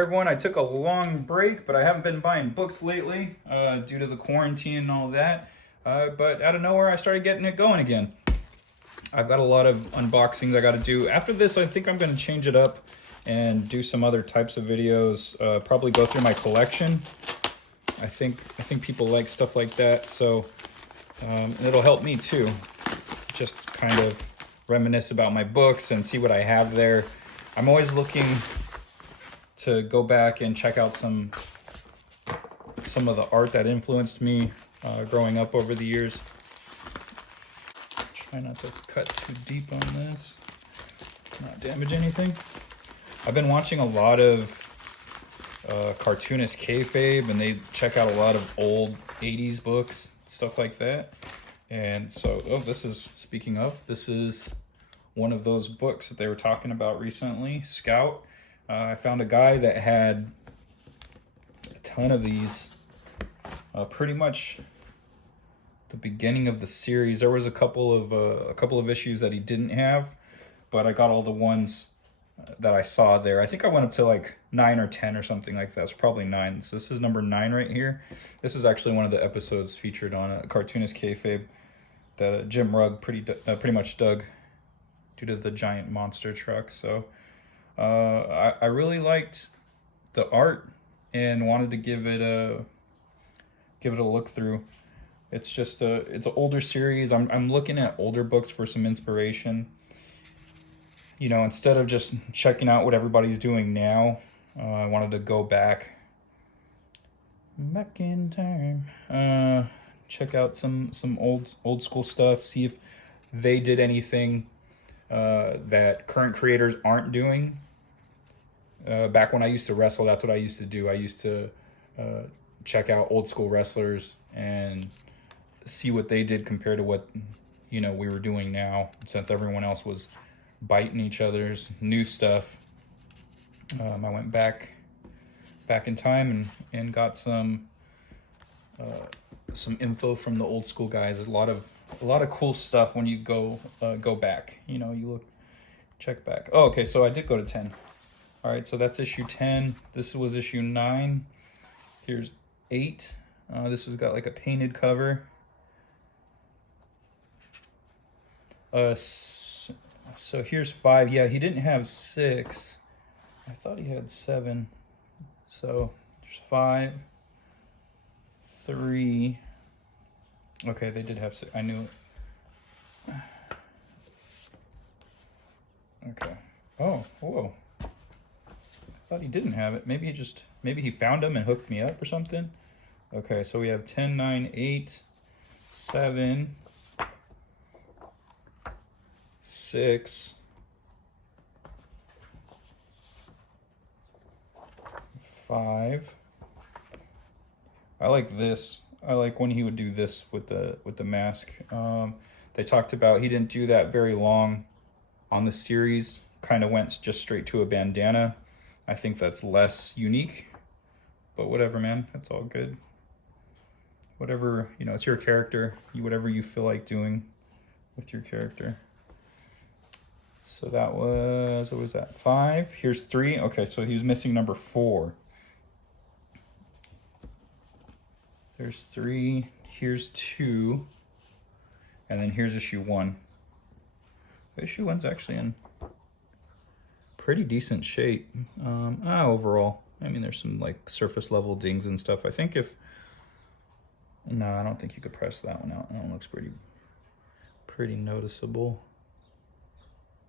everyone, I took a long break, but I haven't been buying books lately due to the quarantine and all that. But out of nowhere, I started getting it going again. I've got a lot of unboxings I got to do. After this, I think I'm going to change it up and do some other types of videos. Probably go through my collection. I think people like stuff like that, so it'll help me too. Just kind of reminisce about my books and see what I have there. I'm always looking to go back and check out some of the art that influenced me growing up over the years. Try not to cut too deep on this, not damage anything. I've been watching a lot of Cartoonist Kayfabe, and they check out a lot of old 80s books, stuff like that. And so, this is one of those books that they were talking about recently, Scout. I found a guy that had a ton of these, pretty much the beginning of the series. There was a couple of issues that he didn't have, but I got all the ones that I saw there. I think I went up to like 9 or 10 or something like that. It's probably 9. So this is number 9 right here. This is actually one of the episodes featured on a Cartoonist Kayfabe that Jim Rugg pretty much dug due to the giant monster truck. So I really liked the art and wanted to give it a look through. It's just it's an older series. I'm looking at older books for some inspiration. You know, instead of just checking out what everybody's doing now, I wanted to go back in time, check out some old school stuff, see if they did anything that current creators aren't doing. Back when I used to wrestle, that's what I used to do. I used to check out old school wrestlers and see what they did compared to what, you know, we were doing now, since everyone else was biting each other's new stuff. I went back in time and got some info from the old school guys. There's a lot of cool stuff when you go back. You know, you check back. Oh, okay, so I did go to 10. All right, so that's issue 10. This was issue 9. Here's 8. This has got like a painted cover. So here's 5. Yeah, he didn't have 6. I thought he had 7. So there's 5, 3. Okay, they did have 6. I knew it. Okay. Oh, whoa. I thought he didn't have it. Maybe he found him and hooked me up or something. Okay, so we have 10, 9, 8, 7, 6, 5. I like this. I like when he would do this with the mask. They talked about he didn't do that very long on the series. Kind of went just straight to a bandana. I think that's less unique, but whatever, man. That's all good. Whatever, you know, it's your character. Whatever you feel like doing with your character. So that was, what was that, 5? Here's 3. Okay, so he was missing number 4. There's 3. Here's 2. And then here's issue 1. Issue 1's actually in pretty decent shape overall. I mean, there's some like surface level dings and stuff. I think no, I don't think you could press that one out. That one looks pretty noticeable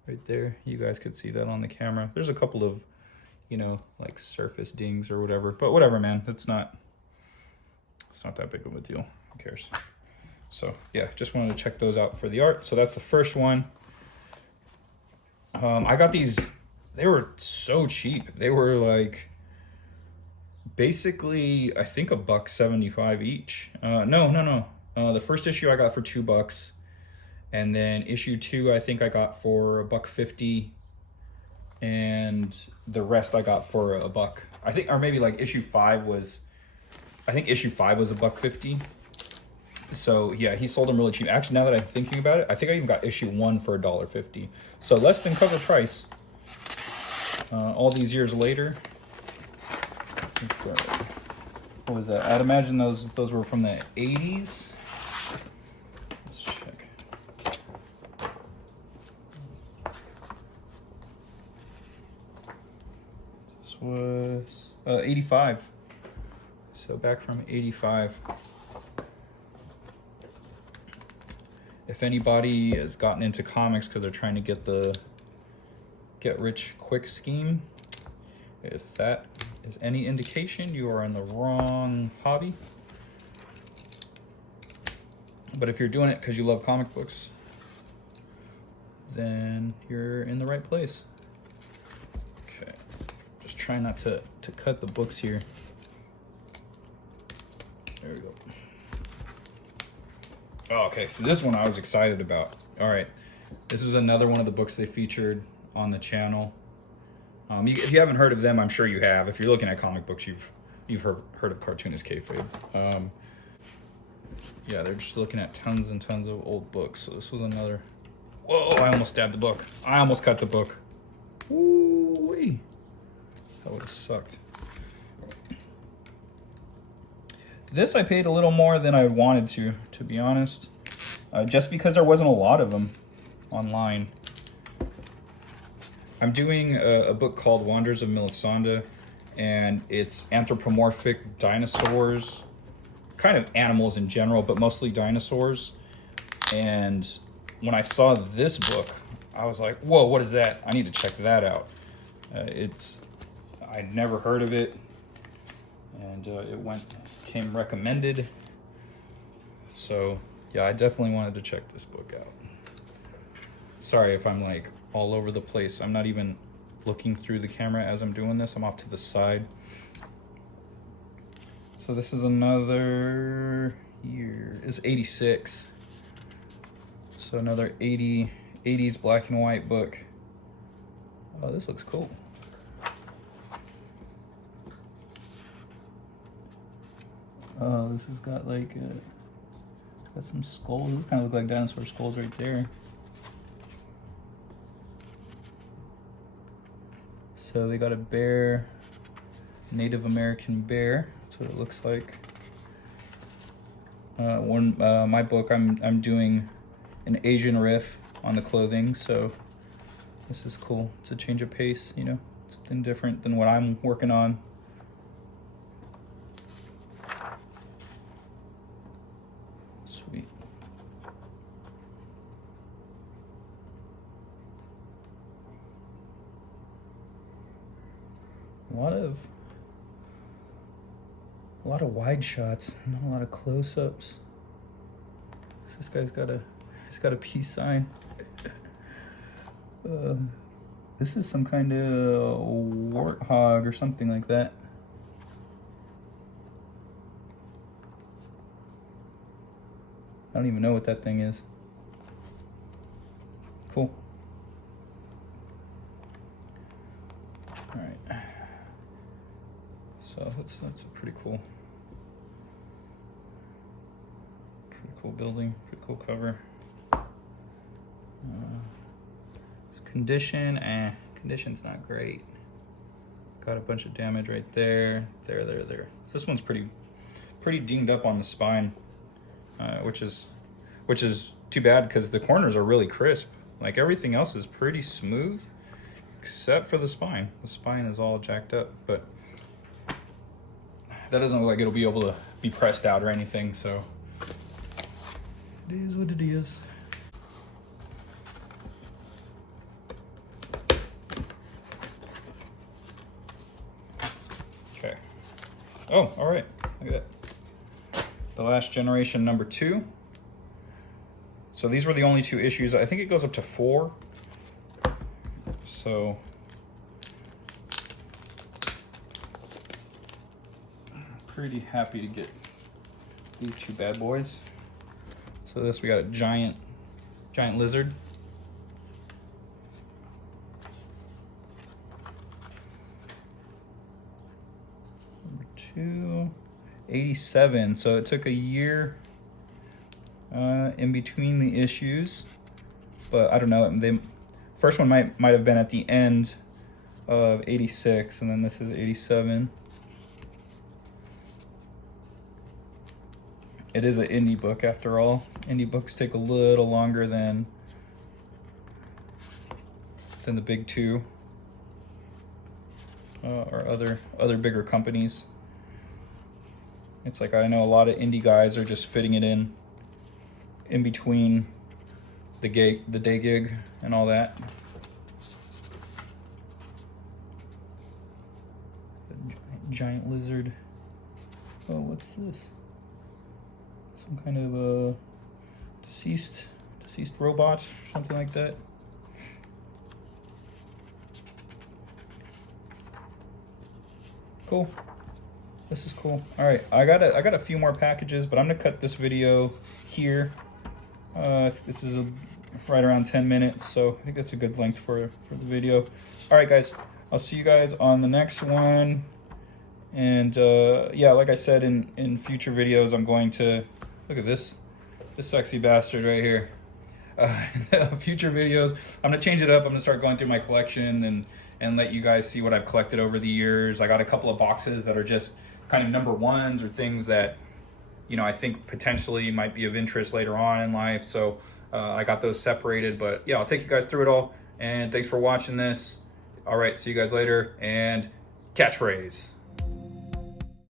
right there. You guys could see that on the camera. There's a couple of, you know, like surface dings or whatever, but whatever, man. It's not that big of a deal. Who cares? So yeah, just wanted to check those out for the art. So that's the first one. I got these. They were so cheap. They were like basically, I think $1.75 each. No. The first issue I got for $2, and then issue 2 I think I got for $1.50, and the rest I got for $1. I think, or maybe like issue 5 was. I think issue 5 was $1.50. So yeah, he sold them really cheap. Actually, now that I'm thinking about it, I think I even got issue 1 for $1.50. So less than cover price. All these years later. What was that? I'd imagine those were from the 80s. Let's check. This was 85. So back from 85. If anybody has gotten into comics because they're trying to get the get rich quick scheme, if that is any indication, you are in the wrong hobby. But if you're doing it because you love comic books, then you're in the right place. Okay, just try not to cut the books here. There we go. Oh, okay, so this one I was excited about. All right, this was another one of the books they featured on the channel. If you haven't heard of them, I'm sure you have. If you're looking at comic books, you've heard of Cartoonist Kayfabe. Yeah, they're just looking at tons and tons of old books. So this was another. Whoa! I almost stabbed the book. I almost cut the book. Ooh-wee. That would have sucked. This I paid a little more than I wanted to be honest, just because there wasn't a lot of them online. I'm doing a book called Wonders of Melisanda, and it's anthropomorphic dinosaurs, kind of animals in general, but mostly dinosaurs. And when I saw this book, I was like, whoa, what is that? I need to check that out. I'd never heard of it, and came recommended. So yeah, I definitely wanted to check this book out. Sorry if I'm like all over the place. I'm not even looking through the camera as I'm doing this. I'm off to the side. So this is another year. It's 86. So another 80s black and white book. Oh, this looks cool. Oh, this has got like got some skulls. This kind of look like dinosaur skulls right there. So they got a bear, Native American bear. That's what it looks like. My book, I'm doing an Asian riff on the clothing, so this is cool. It's a change of pace, you know, something different than what I'm working on. Sweet. A lot of wide shots, not a lot of close-ups. This guy's got a peace sign. This is some kind of warthog or something like that. I don't even know what that thing is. Cool. All right. So that's a pretty cool building, pretty cool cover. Condition's not great. Got a bunch of damage right there. So this one's pretty dinged up on the spine, which is too bad because the corners are really crisp. Like everything else is pretty smooth, except for the spine. The spine is all jacked up, but that doesn't look like it'll be able to be pressed out or anything, so it is what it is. Okay. Oh, all right. Look at that. The Last Generation #2. So these were the only 2 issues. I think it goes up to 4. So pretty happy to get these 2 bad boys. So we got a giant lizard. #2, 87. So it took a year in between the issues, but I don't know. The first one might have been at the end of 86, and then this is 87. it is an indie book after all. Indie books take a little longer than the big two or other bigger companies. It's like I know a lot of indie guys are just fitting it in between the day gig and all that. Giant lizard. Oh, what's this? Some kind of a deceased robot, something like that. Cool. This is cool. All right, I got a few more packages, but I'm gonna cut this video here. This is right around 10 minutes, so I think that's a good length for the video. All right, guys, I'll see you guys on the next one. And yeah, like I said in future videos, I'm going to look at this sexy bastard right here. Future videos, I'm gonna change it up. I'm gonna start going through my collection and let you guys see what I've collected over the years. I got a couple of boxes that are just kind of number ones or things that, you know, I think potentially might be of interest later on in life. So I got those separated, but yeah, I'll take you guys through it all. And thanks for watching this. All right, see you guys later, and catchphrase.